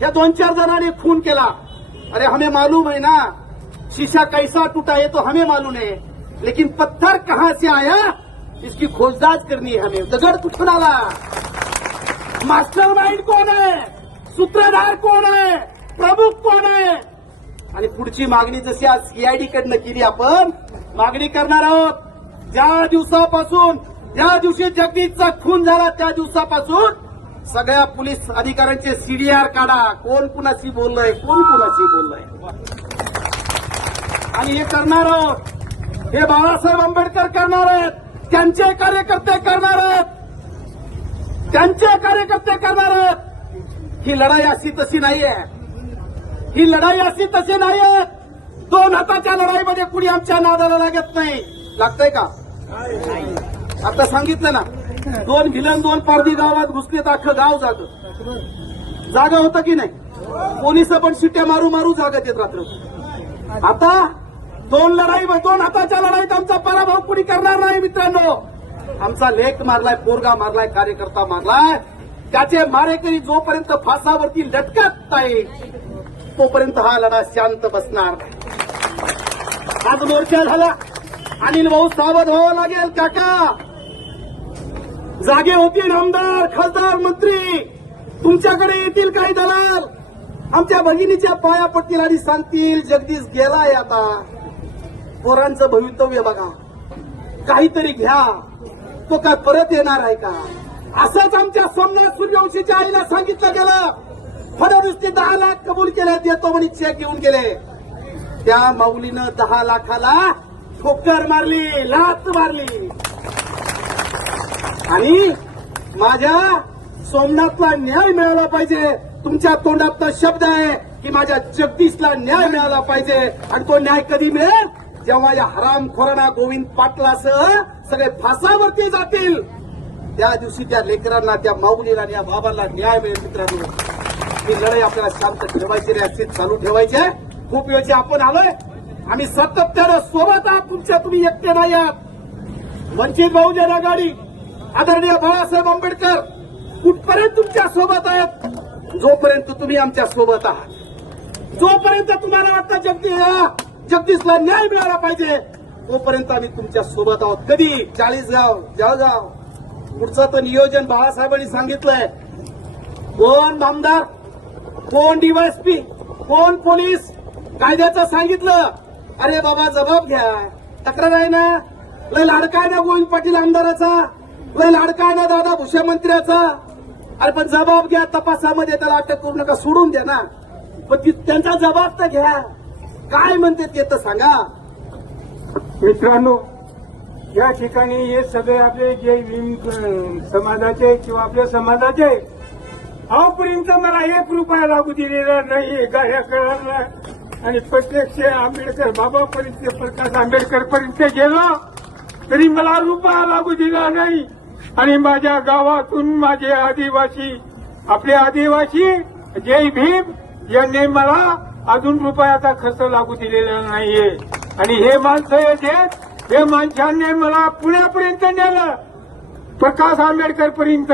या दोन चार जणांनी खून केला अरे हमे मालूम आहे ना शीशा कैसा टूटा तो हमे मालूम आहे लेकिन पत्थर कहां से आया इसकी खोजदाज करनी है हमें दगड कुठून आला मास्टर माइंड कोण आहे सूत्रधार कोण आहे प्रमुख कोण आहे आणि पुढची मागणी जशी आज सीआयडी कडनं केली आपण मागणी करणार आहोत ज्या दिवसापासून ज्या दिवशी जगदीशचा खून झाला त्या दिवसापासून सगळ्या पोलीस अधिकाऱ्यांचे सीडीआर काढा कोण कुणाशी बोललंय कोण कुणाशी बोललंय आणि हे करणार आहोत हे बाळासाहेब आंबेडकर करणार आहेत त्यांचे कार्यकर्ते करणार आहेत त्यांचे कार्यकर्ते करणार आहेत ही लढाई अशी तशी नाहीये ही लढाई अशी तशी नाहीये दोन हाताच्या लढाईमध्ये कुणी आमच्या नादाला लागत नाही लागतंय का आता सांगितलं ना दोन भिलन दोन परदी गावात घुसले तर अख्खं गाव जाग जागा होता की नाही पोलिस पण शिट्ट्या मारू मारू जागा येत रात्र आता दोन लढाई दोन हाताच्या लढाईत आमचा पराभव कुणी करणार नाही मित्रांनो आमचा लेख मारलाय पोरगा मारलाय कार्यकर्ता मारलाय त्याचे मारेकरी जोपर्यंत फासावरती लटकत नाही तोपर्यंत हा लढा शांत बसणार आज मोर्चा झाला अनिल भाऊ सावध व्हावं लागेल काका जागे होतील आमदार खासदार मंत्री तुमच्याकडे येतील काही दलाल आमच्या भगिनीच्या पाया पडतील आणि सांगतील जगदीश गेलाय आता पोरांचं भवितव्य बघा काहीतरी घ्या तो काय परत येणार आहे का असंच आमच्या सोमनाथ सूर्यवंशीच्या आईला सांगितलं गेलं फडणवीसने दहा लाख कबूल केले देतो आणि चेक घेऊन गेले त्या माऊलीनं दहा लाखाला ठोकर मारली लाच मारली आणि माझ्या सोमनाथला न्याय मिळाला पाहिजे तुमच्या तोंडात शब्द आहे की माझ्या जगदीशला न्याय मिळाला पाहिजे आणि तो न्याय कधी मिळेल जेव्हा या हरामखोरणा गोविंद पाटलासह सगळे फासावरती जातील त्या दिवशी त्या लेकरांना त्या माऊलीला या बाबांना न्याय मिळेल मित्रांनो ही लढाई आपल्याला शांत ठेवायची रॅस्टीत चालू ठेवायची खूप वेळची आपण आलोय आम्ही सातत्यानं सोबत आहात तुमच्या तुम्ही एकटे नाही आहात वंचित बहुजन आघाडी आदरणीय बाळासाहेब आंबेडकर कुठपर्यंत तुमच्या सोबत आहेत जोपर्यंत तुम्ही आमच्या सोबत आहात जोपर्यंत तुम्हाला वाटतं जगदीश जगदीशला न्याय मिळाला पाहिजे तोपर्यंत आम्ही तुमच्या सोबत आहोत कधी चाळीसगाव जळगाव पुढचं तर नियोजन बाळासाहेबांनी सांगितलंय कोण आमदार कोण डीवायएसपी कोण पोलीस कायद्याचं सांगितलं अरे बाबा जबाब घ्या तक्रार आहे ना लय लाडका आहे ना गोविंद पाटील आमदाराचा नाही लाडका ना दादा भुषा मंत्र्याचा अरे पण जबाब घ्या तपासामध्ये त्याला अटक करू नका सोडून द्या ना पण त्यांचा जबाब तर घ्या काय म्हणते ते तर सांगा मित्रांनो या ठिकाणी हे सगळे आपले जे समाजाचे किंवा आपल्या समाजाचे अपर्यंत मला एक रुपया लागू दिलेला नाही गाड्या आणि प्रत्यक्ष आंबेडकर बाबापर्यंत प्रकाश आंबेडकर पर्यंत गेलो तरी मला रुपया लागू दिला नाही आणि माझ्या गावातून माझे आदिवासी आपले आदिवासी जय भीम यांनी मला अजून रुपयाचा खर्च लागू दिलेला नाहीये आणि हे माणसं येत हे माणसांनी मला पुण्यापर्यंत नेलं प्रकाश आंबेडकर पर्यंत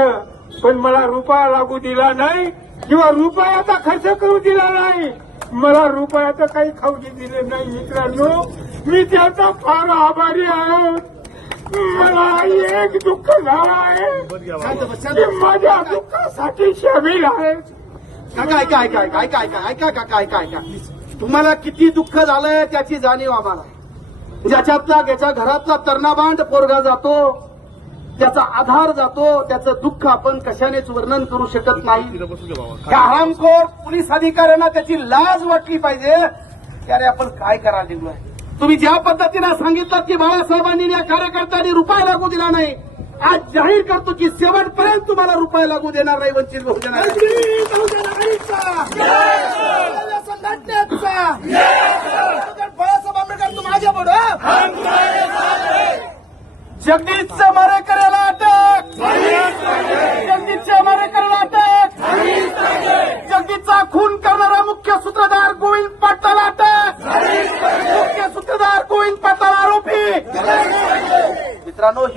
पण मला रुपया लागू दिला नाही किंवा रुपयाचा खर्च करू दिला नाही मला रुपयाचं काही खाऊ दिले नाही मित्रांनो मी त्याचा फार आभारी आहोत एक दुःख आहे ऐका ऐका ऐका ऐका ऐका ऐका काका तुम्हाला किती दुःख झालंय त्याची जाणीव आम्हाला ज्याच्यातला ज्याच्या घरातला तरणाबांड पोरगा जातो त्याचा आधार जातो त्याचं दुःख आपण कशानेच वर्णन करू शकत नाही हरामखोर पोलीस अधिकाऱ्यांना त्याची लाज वाटली पाहिजे त्याने आपण काय करायला निघलोय तुम्ही ज्या पद्धतीनं सांगितलं की बाळासाहेबांनी या कार्यकर्त्यांनी रुपये लागू दिला नाही आज जाहीर करतो की शेवटपर्यंत तुम्हाला रुपये लागू देणार नाही वंचित बहुजन बाळासाहेब आंबेडकर तू मरेकरेला अटक